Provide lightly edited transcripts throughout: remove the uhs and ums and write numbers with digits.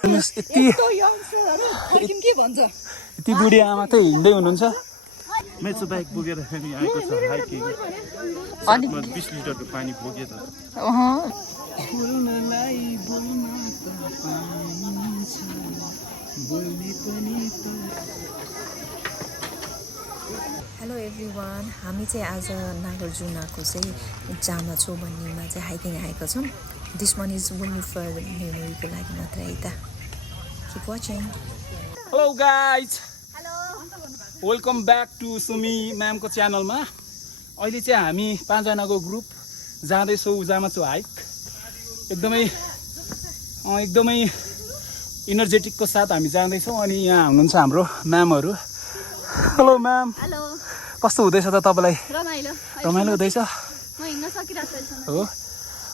यति बुढी आमा चाहिँ हिँड्दै हुनुहुन्छ। मेचो बाइक बोकेर फेरि आएको छ हाइकिङ। अनि 20 लिटरको पानी बोकेर। हेलो एभ्रिवान, हामी चाहिँ आज नागार्जुनाको चाहिँ जामा छो भन्नेमा चाहिँ हाइकिङ आएको छौँ। This one is only for मेमोरीको लागि मात्रै है त। Keep watching. Hello guys, welcome back to Sumi म्यामको च्यानलमा। अहिले चाहिँ हामी 5 जनाको ग्रुप जाँदैछौँ जामाचो हाइक। एकदमै इनर्जेटिकको साथ हामी जाँदैछौँ। अनि यहाँ हुनुहुन्छ हाम्रो म्यामहरू। Hello ma'am. हेलो। कस्तो हुँदैछ त तपाईँलाई? रमाइलो हुँदैछ हो?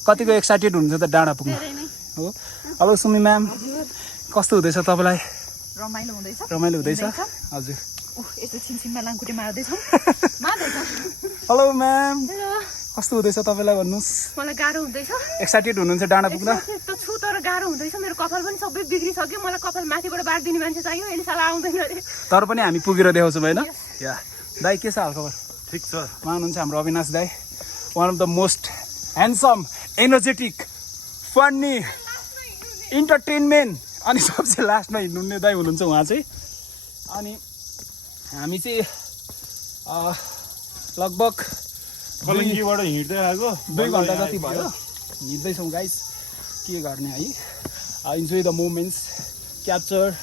कतिको एक्साइटेड हुनुहुन्छ त डाँडा पुग्नु हो? हेलो सुमी म्याम, कस्तो हुँदैछ तपाईँलाई? रमाइलो हुँदैछ। हजुर। यस्तो छिनछिनमा लाङखुट्टे मार्दैछौँ। हेलो म्याम, कस्तो हुँदैछ तपाईँलाई भन्नुहोस्? मलाई गाह्रो हुँदैछ। एक्साइटेड हुनुहुन्छ डाँडा पुग्न? त छु तर गाह्रो हुँदैछ। मेरो कपाल पनि सबै बिग्रिसक्यो। मलाई कपाल माथिबाट बाँडिदिने मान्छे चाहियो। अहिले साला आउँदैन अरे। तर पनि हामी पुगेर देखाउँछौँ होइन? या दाइ, के छ हालखबर? ठिक छ। उहाँ हुनुहुन्छ हाम्रो अविनाश दाइ, one of the most handsome, energetic, funny, entertainment अनि सबसे लास्टमा हिँड्नुहुने दाइ हुनुहुन्छ उहाँ चाहिँ। अनि हामी चाहिँ लगभग कलिङ्गीबाट हिँड्दै आएको 2 घन्टा जति भयो हिँड्दैछौँ गाइस। के गर्ने है, enjoy the moments, capture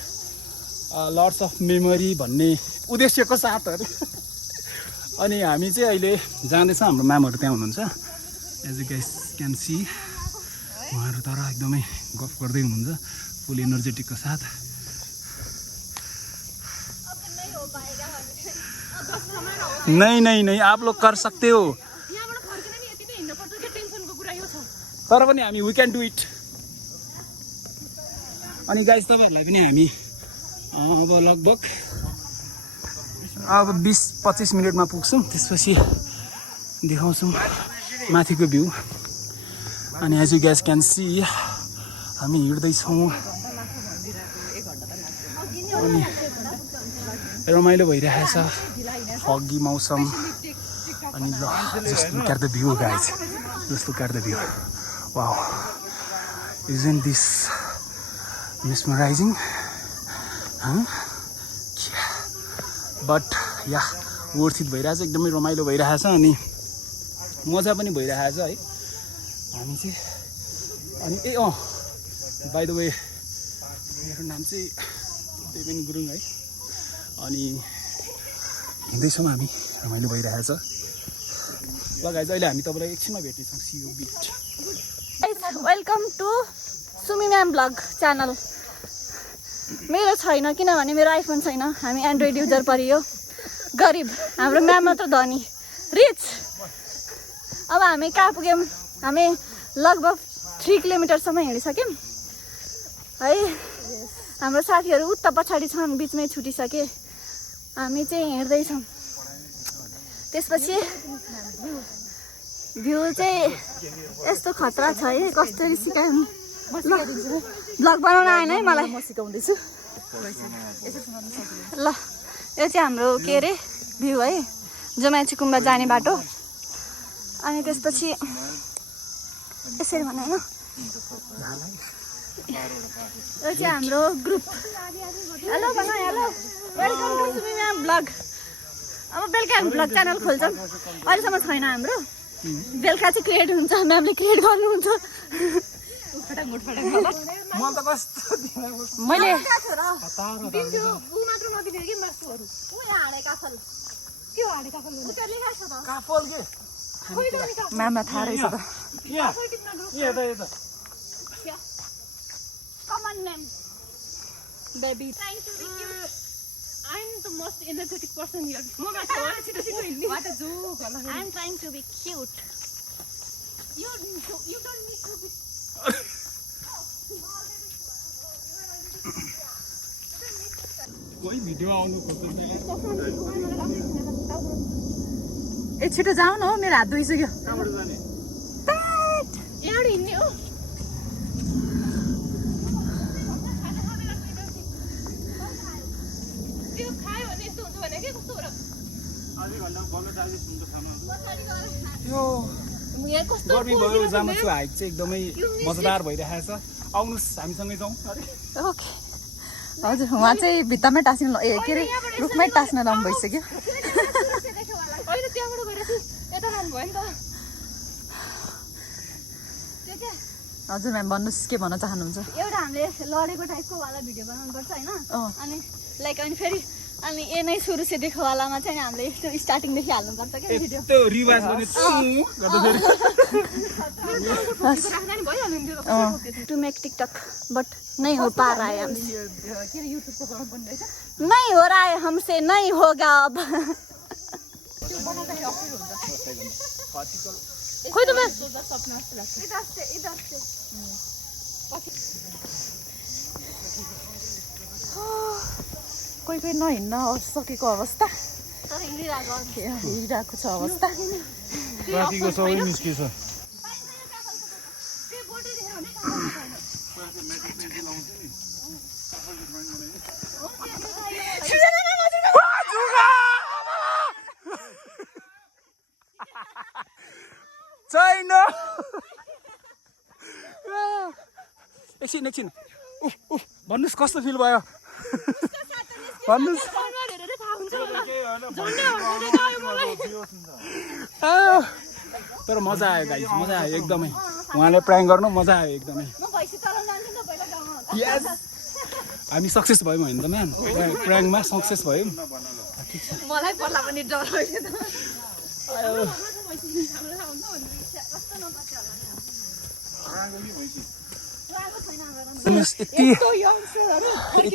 lots of memory भन्ने उद्देश्यको साथहरू। अनि हामी चाहिँ अहिले जाँदैछौँ। हाम्रो म्यामहरू त्यहाँ हुनुहुन्छ, as you guys can see. उहाँहरू तर एकदमै गफ गर्दै हुनुहुन्छ फुल एनर्जेटिकको साथ। नहीं आप लोग कर सकते हो। तर पनि हामी वी क्यान डु इट। अनि गाइस तपाईँहरूलाई पनि हामी अब लगभग 20-25 मिनटमा पुग्छौँ। त्यसपछि देखाउँछौँ माथिको भ्यू। अनि as you guys can see हामी हिँड्दैछौँ। अनि रमाइलो भइरहेछ, फगी मौसम। अनि ल, just look at the view guys, just look at the view. Wow, isn't this mesmerizing? But yeah worth it भइरहेछ, एकदमै रमाइलो भइरहेछ अनि मजा पनि भइरहेछ है। हामी चाहिँ अनि बाई द वे मेरो नाम चाहिँ देवेन गुरुङ है। अनि हिँड्दैछौँ हामी, रमाइलो भइरहेछ। ल गाइज, अहिले हामी तपाईँलाई एकछिनमा भेट्नेछौँ। See you bit. Welcome to Sumi ma'am vlog channel. मेरो छैन किनभने मेरो आइफोन छैन। हामी एन्ड्रोइड युजर परियो, गरिब। हाम्रो म्याम मात्र धनी, रिच। अब हामी कहाँ पुग्यौँ? हामी लगभग 3 किलोमिटरसम्म हिँडिसक्यौँ है। हाम्रो साथीहरू उता पछाडि छन्, बिचमै छुटिसके। हामी चाहिँ हिँड्दैछौँ। त्यसपछि भ्यू चाहिँ यस्तो खतरा छ है, कसरी सिकाउनु। ब्लग बनाउन आएन है मलाई, म सिकाउँदैछु। ल, यो चाहिँ हाम्रो के अरे भ्यू है, जोमाची गुम्बा जाने बाटो। अनि त्यसपछि यसरी भन होइन, यो चाहिँ हाम्रो ग्रुप। हेलो भन, hello, welcome to Sumi ma'am blog. अब बेलुका हामी ब्लग च्यानल खोल्छौँ। अहिलेसम्म छैन हाम्रो। बेलुका चाहिँ क्रिएट हुन्छ, म्यामले क्रिएट गर्नुहुन्छ। मैले म्यामलाई थाहा रहेछ त। I'm the most energetic person here. I'm trying to be cute. You don't need to be. कोही भिडियो आउनु खोज्दैन। ए छिटो जाऊ न, मेरो हात धोइसक्यो। कहाँबाट जाने? यहाँ हिँड्ने हो। यो गर्मी भयो जामुचो हाइक चाहिँ एकदमै मजादार भइरहेको छ आउनुहोस् हामीसँगै जाउँ ओके हजुर उहाँ चाहिँ भित्तामै टाँस्न के अरे रुखमै टाँस्न लाउनु भइसक्यो अहिले त्यहाँबाट गएर यता लानुभयो नि त हजुर म्याम भन्नुहोस् के भन्न चाहनुहुन्छ एउटा हामीले लडेको टाइपको वाला भिडियो बनाउनुपर्छ होइन अनि लाइक अनि फेरि अनि ए नै सुरु से देखो वालामा चाहिँ हामीले यस्तो स्टार्टिङदेखि हाल्नुपर्छ क्या भिडियो त्यो रिवाज गर्ने टु मेक टिकटक बट नहीं हो पा रहा है हमसे नहीं हो रहा है हमसे नहीं होगा अब खोइ त मैं कोही कोही नहिँड्न सकेको अवस्था हिँडिरहेको छ अवस्था रातिको सबै निस्केछ छैन एकछिन भन्नुहोस् कस्तो फिल भयो भन्नुहोस् तर मजा आयो गाइस मजा आयो एकदमै उहाँले प्राङ्क गर्नु मजा आयो एकदमै यस हामी सक्सेस भयौँ होइन त म्याम प्राङ्कमा सक्सेस भयौँ मलाई पर्ला पनि डर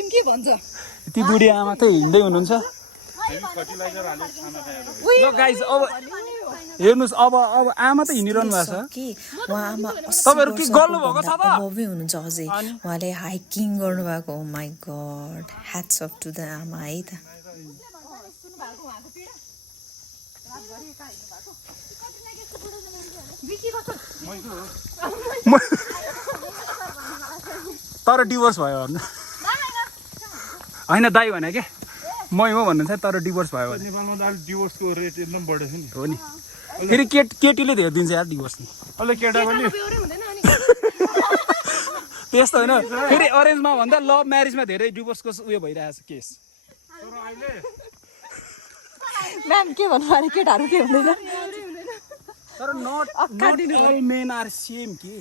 के भन्छ यति बुढी आमा त हिँड्दै हुनुहुन्छ ल गाइस अब हेर्नुहोस् अब आमा त हिँडिरहनु भएको छ कि उहाँमा तपाईँहरू के गर्नुभएको छ त अभावै हुनुहुन्छ अझै उहाँले हाइकिङ गर्नुभएको oh my god hats off to the आमा है त तर डिभोर्स भयो भन्नु होइन दाइ भने के मै हो भन्नुहुन्छ तर डिभोर्स भयो भने नेपालमा त अहिले डिभोर्सको रेट एकदम बढेको छ नि हो नि फेरि केटीले धेरै दिन्छ यार डिभोर्स नि अहिले केटा पनि त्यस्तो होइन फेरि अरेन्जमा भन्दा लभ म्यारेजमा धेरै डिभोर्सको उयो भइरहेको छ केस म्याम के भन्नु अरे केटाहरू के हुँदैन तर not all men are same के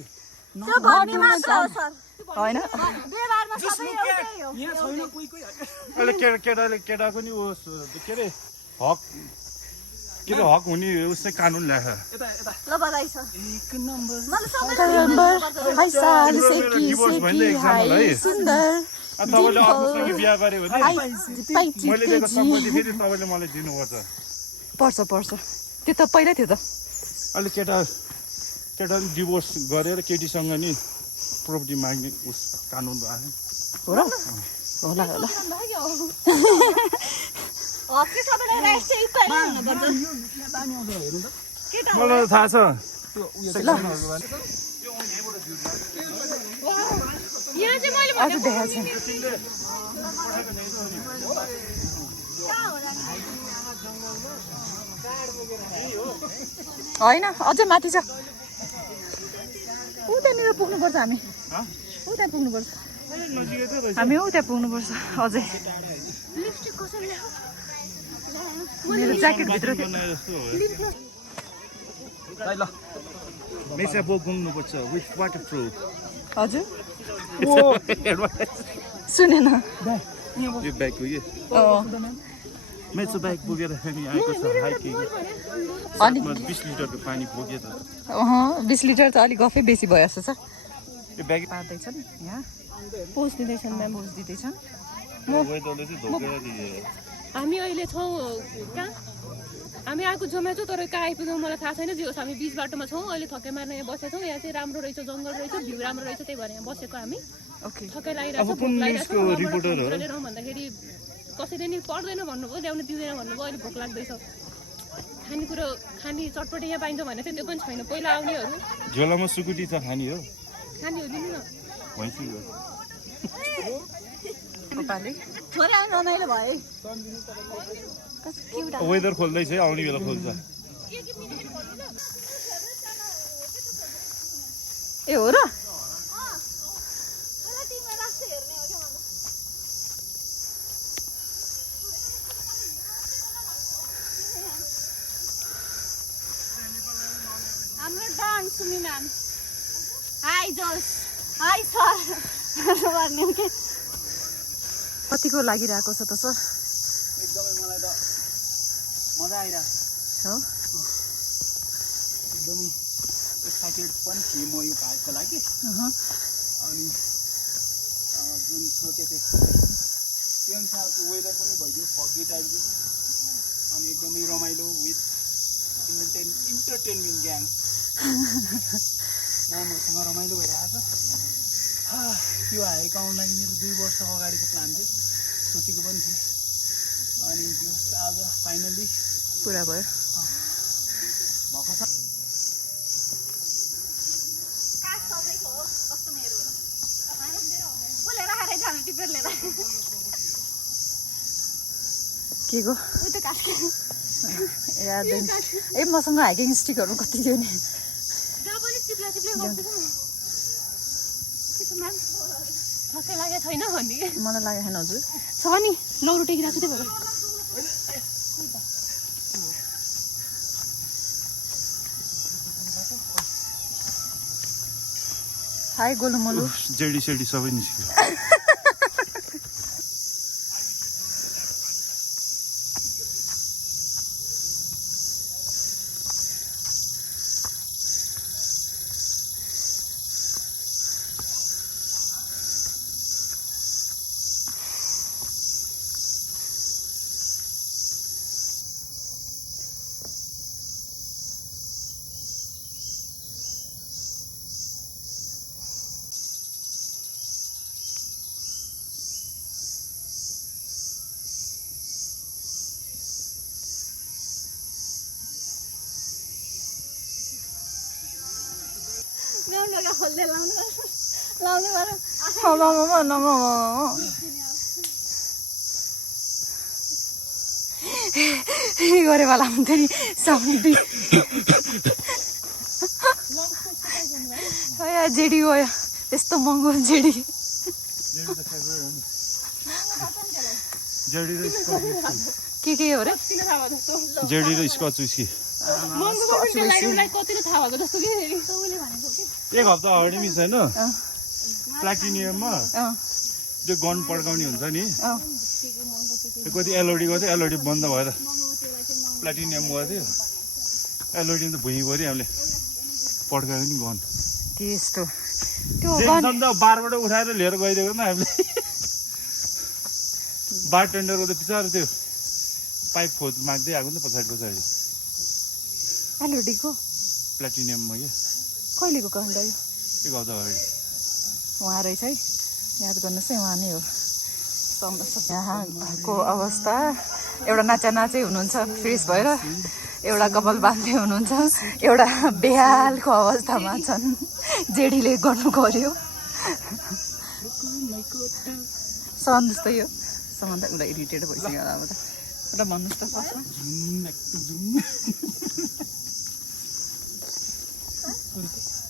होइन अहिले केटाले केटाको नि के अरे हक हुने उसै कानुन ल्याएछ डिभोर्स भइन्छ एक्जाम्पल है तपाईँले अर्कोसँग बिहा गऱ्यो भने मैले दिएको सम्पत्ति फेरि तपाईँले मलाई दिनुपर्छ पर्छ त्यो त पहिल्यै थियो त अहिले केटा डिभोर्स गरेर केटीसँग नि प्रोपर्टी माग्ने उस कानुन आयो हो र होला मलाई थाहा छ अझ देखाएको छैन होइन अझै माथि छ उतानिर पुग्नुपर्छ हामी उता पुग्नुपर्छ हामी उता पुग्नुपर्छ अझै मेरो ज्याकेटभित्र थियो ल मेसा बोक घुम्नुपर्छ विथ वाटर प्रुफ हजुर सुनेन यो ब्यागको कि मेसो ब्याग बोकेर हामी आएको छ हाइकिङ अनि 20 लिटरको पानी बोकेछ 20 लिटर त अलिक गफै बेसी भयो जस्तो छ यो ब्याग पार्दैछन् यहाँ पोस्ट दिँदैछन् म्याम पोज दिँदैछन् वेदरले चाहिँ धोकेर दिए हामी अहिले छौँ कहाँ हामी आएको जोमेटो तर कहाँ आइपुग्यौँ मलाई थाहा छैन जे होस् हामी बिच बाटोमा छौँ अहिले थकाइ मार्न यहाँ बसेको छौँ यहाँ चाहिँ राम्रो रहेछ जङ्गल रहेछ भ्यू राम्रो रहेछ त्यही भएर यहाँ बसेको हामी ओके थकाइ लागिरहेको छ भोक लागिरहेको भन्दाखेरि कसैले नि पर्दैन भन्नुभयो ल्याउनु दिँदैन भन्नुभयो अहिले भोक लाग्दैछ खानेकुरो खाने चटपटी यहाँ पाइन्छ भने चाहिँ त्यो पनि छैन पहिला आउनेहरू झोलामा सुकुटी छ खाने हो खानेहरू दिनु न भैँसी हो गोपाली थोरै रमाइलो भयो कस्तो क्युट वेदर खोल्दैछ है, आउने बेला खोल्छ। ए हो र हाम्रो डान्स सुमी म्याम हाई जोस हाई सर भन्ने के कतिको लागिरहेको छ त सर एकदमै मलाई त मजा आइरहेको हो एकदमै एक्साइटेड पनि थिएँ म यो पार्कको लागि। अनि जुन सोचेको एक्सपेक्टेसन त्यो अनुसार वेदर पनि भइदियो फगी टाइपको अनि एकदमै रमाइलो विथ इन्टरटेनमेन्ट ग्याङ म्यामहरूसँग रमाइलो भइरहेको छ। यो हाइक आउनलाई मेरो 2 वर्ष अगाडिको प्लान थियो, सोचेको पनि थिएँ अनि यो आज फाइनल्ली पुरा भयो। भएको छ। के को ए मसँग हाइकिङ स्टिकहरू कति थियो नि थक्कै लागेको छैन भन्ने मलाई लागेको छैन हजुर छ नि लौरो टेकिरहेको छु त्यही भएर हाई गोलुमोलु जेडी सेडी सबै निस्क्यो। खोल्दै लाउने गरे वाला हुन्थ्यो नि साउन्ड जेडी गयो त्यस्तो महँगो जेडी के हो रे जेडी र स्कच विस्की कतिले थाहा भएको जस्तो कि एक हप्ता अगाडि मिस होइन प्लाटिनियममा त्यो गन पड्काउने हुन्छ नि त्यो कति एलओडी गएको थियो, एलओडी बन्द भएर प्लाटिनियम गएको थियो, एलओडी त भुइँ गऱ्यो हामीले पड्कायो नि गन त्यस्तो त्यो जेन्सन त बारबाट उठाएर लिएर गइदिएको न हामीले बार टेन्डरको त बिचारो त्यो पाइप खोज माग्दै आएको नि त पछाडि एलओडीको प्लाटिनियममा क्या कहिलेको काण्ड यो एक हप्ता अगाडि उहाँ रहेछ है याद गर्नुहोस् है उहाँ नै हो। यहाँको अवस्था एउटा नाचै हुनुहुन्छ फ्रेस भएर, एउटा कपाल बाँध्दै हुनुहुन्छ, एउटा बेहालको अवस्थामा छन् जेडीले गर्नु गऱ्यो सहन जस्तै हो सहन त उसलाई इरिटेड भइसक्यो अब त एउटा भन्नुहोस् त फर्स्टमा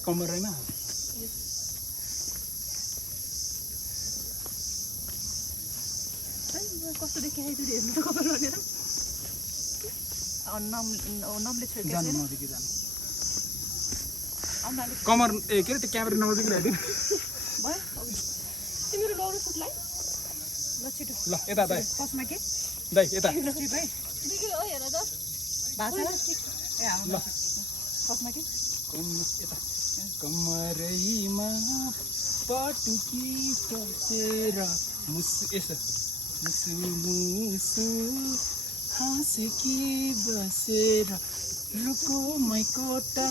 कम्मर होइन कस्तो देखिरहेको थियो हेर्नु त कपाल भनेर नम्ले छोड्यो जानु नजिकै जानु कम्मर ए के अरे त्यो क्यामेरा नजिक ल्याइदिनु तिम्रो लौरो फुट्लाई ल छिटो ल यता दाइ फर्स्टमा के दाइ यता बिग्रियो हो हेर त भाषा ए आउनु फर्स्टमा के यता कम्मरैमा पटुकी पसेर यसो मुसु मुसु हाँसेकी बसेर रुको मैकोटा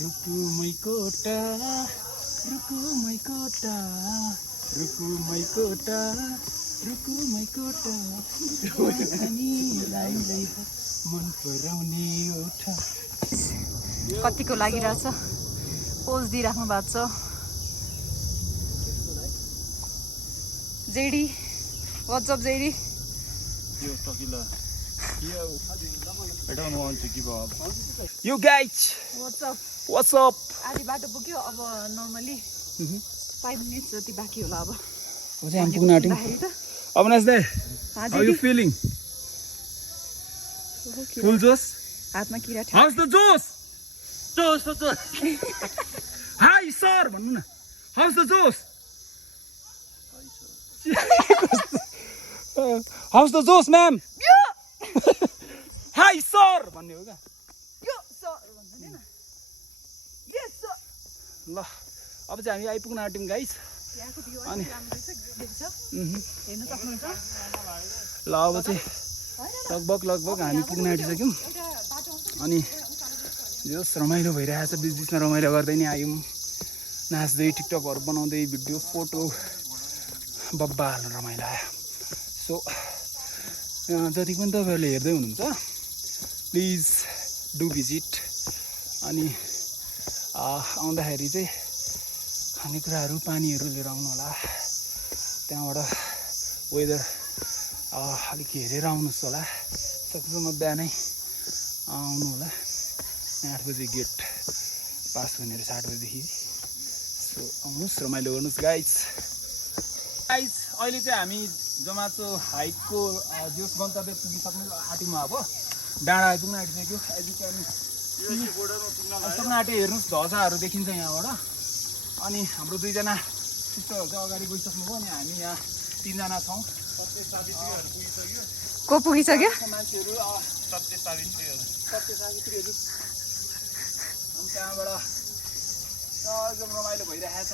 रुको मैकोटा रुको मैकोटा रुको मैकोटा रुको मैकोटा हामीलाई मन पराउने ओठा कतिको लागिरहेछ पोज दिइराख्नु भएको छ जेडी वाट्सअप जेडी यो टकिला I don't want to give up. You guys, WhatsApp what's up? आधी बाटो पुग्यो अब नर्मली 5 मिनट्स जति बाँकी होला अब अझै हामी पुग्न आँट्यौँ अविनाश दाइ how you feeling? Full जोस? हातमा किरा How's the जोस? जोस Hi sir भन्नु न How's the जोस? How's the जोस ma'am? Hi sir भन्ने हो क्या ल अब चाहिँ हामी आइपुग्न आँट्यौँ गाइस अनि ल अब चाहिँ लगभग हामी पुग्न आँटिसक्यौँ अनि जस रमाइलो भइरहेछ बिच बिचमा रमाइलो गर्दै नै आयौँ नाच्दै टिकटकहरू बनाउँदै भिडियो फोटो बब्बा हाल्नु रमाइलो आयो सो जति पनि तपाईँहरूले हेर्दै हुनुहुन्छ प्लिज डु भिजिट अनि आउँदाखेरि चाहिँ खानेकुराहरू पानीहरू लिएर आउनु होला त्यहाँबाट वेदर अलिक हेरेर आउनुहोस् होला सक्दोसम्म बिहानै आउनु होला 8 बजे गेट पास हुने रहेछ 8 बजेदेखि सो आउनुहोस् रमाइलो गर्नुहोस् गाइज अहिले चाहिँ हामी जमाचो हाइकको जोस गन्तव्य पुगिसक्नु आँट्यौँ अब डाँडा आइपुग्न आँटिसक्यो पुग्न आँट्यो हेर्नुहोस् ध्वजाहरू देखिन्छ यहाँबाट अनि हाम्रो 2 जना सिस्टरहरू चाहिँ अगाडि गइसक्नुभयो अनि हामी यहाँ 3 जना छौँ को पुगिसक्यो मान्छेहरू सत्य सावित्रीहरू अनि त्यहाँबाट एकदम रमाइलो भइरहेछ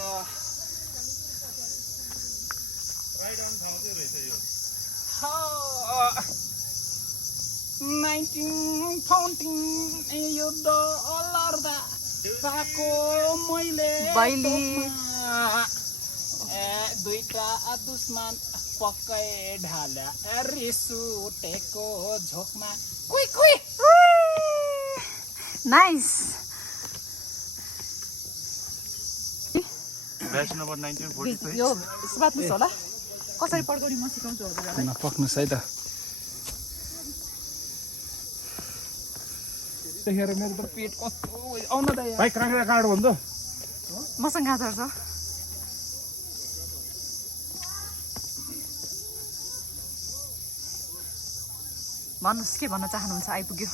19 फाउन्टिङ यो डलर दा पाको मैले बैली दुईटा दुश्मन पक्कै ढाल्या रिस उठेको झोकमा कुइ नाइस ब्याच नम्बर 1946 यो सुबात्नुस् होला कसरी पड्काउने म सिकाउँछु हजुरलाई पक्नुहोस् है त देखेर मेरो त पेट कस्तो आउन त भाइ काँक्रा काट भन्दा मसँग गाजर छ भन्नुहोस् के भन्न चाहनुहुन्छ आइपुग्यो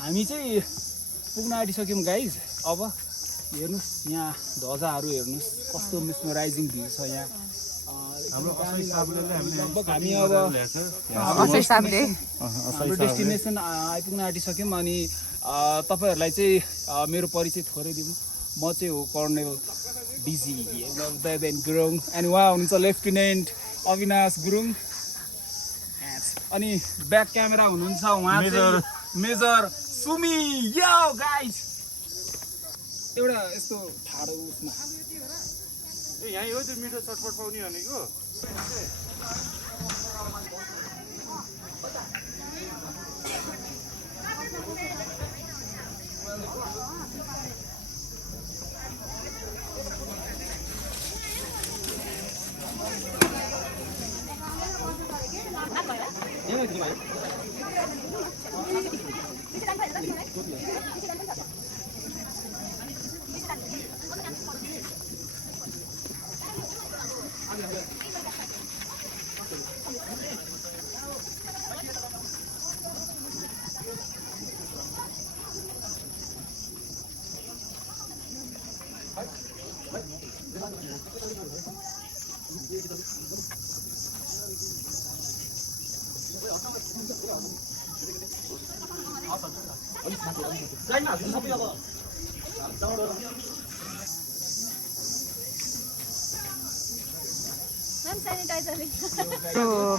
हामी चाहिँ पुग्न आँटिसक्यौँ गाइज अब हेर्नुहोस् यहाँ ध्वजाहरू हेर्नुहोस् कस्तो मेस्मराइजिङ भ्यू छ यहाँ लगभग हामी अब हाम्रो डेस्टिनेसन आइपुग्न आँटिसक्यौँ अनि तपाईँहरूलाई चाहिँ मेरो परिचय थोरै दिउँ म चाहिँ हो कर्नेल डिजी गुरुङ अनि उहाँ हुनुहुन्छ लेफ्टिनेन्ट अविनाश गुरुङ अनि ब्याक क्यामेरा हुनुहुन्छ उहाँ मेजर सुमी यो गाइस एउटा यस्तो ठाडो उसमा ए यहाँ हो त्यो मिठो चटपट पाउने भनेको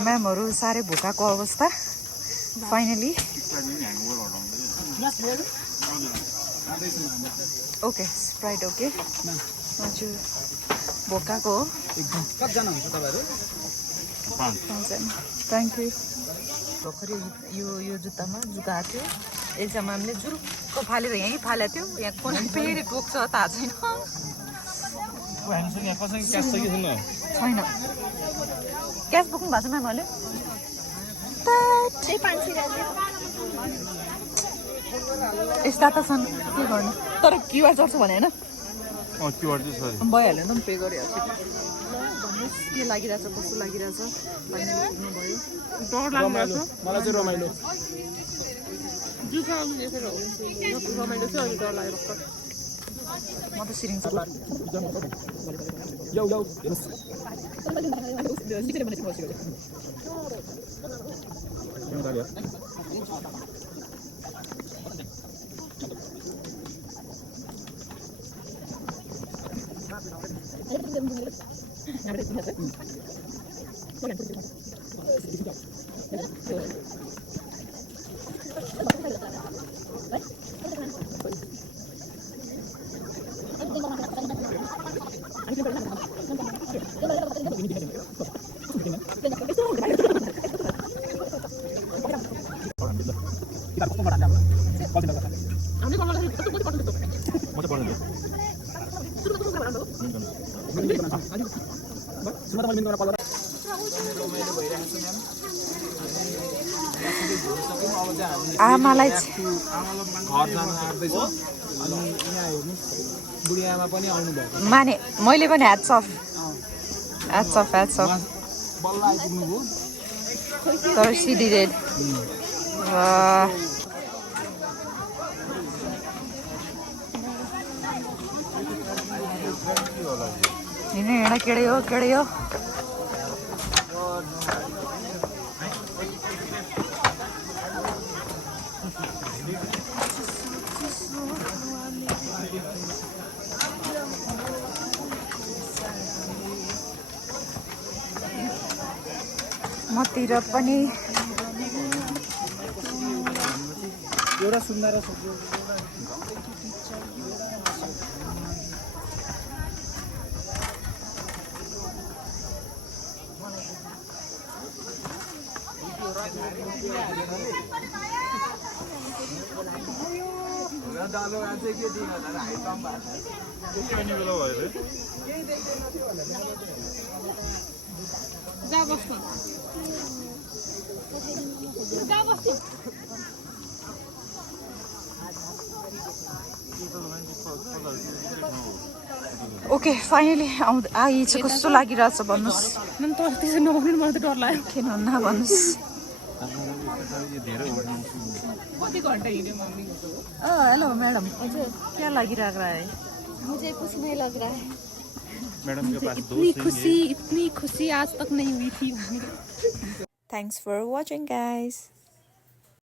म्यामहरू साह्रै भोकाको अवस्था फाइनली ओके स्प्राइट ओके हजुर भोकाको हो एकदम कतिजना हुन्छ तपाईँहरू थ्याङ्क यू भर्खरै यो जुत्तामा जुगाएको थियो एक्जाममा हामीले जुरुक्क फालेर यहीँ फालेको थियो यहाँ कुनै फेरि टोक्छ थाहा छैन हामीसँग यहाँ कसैको क्यास छ कि छैन छैन क्यास बोक्नु भएको छ म्याम अहिले यस्ता त छन् के गर्नु तर क्युआर चढ्छ भने होइन क्युआर चाहिँ सरी भइहाल्यो नि त पे गरिहाल्छु भन्नुहोस् के लागिरहेछ कस्तो लागिरहेछ फाइनली पुग्नुभयो रमाइलो मलाई चाहिँ रमाइलो म त सिरिङ यौ आमालाई घर जान आउँदैछौँ अनि यहाँ हेर्नुहोस् बुढी आमा पनि आउनु भएको माने मैले पनि ह्याट्स अफ बल्ल आइपुग्नु भयो तर सिडी रेड हिँड केडे हो मतिर पनि एउटा सुन्दा र ओके फाइनली आई चाहिँ कस्तो लागिरहेछ भन्नुहोस् त्यसरी नआउनु मलाई त डर लाग्यो किन हुन्न भन्नुहोस् कति घन्टा हिँड्यो मम्मी हेलो मैडम क्या लागिरहेको है मुझे कुछ नहीं लग रहा है मैडम के पास इतनी खुशी आज तक नहीं हुई थी Thanks for watching, guys.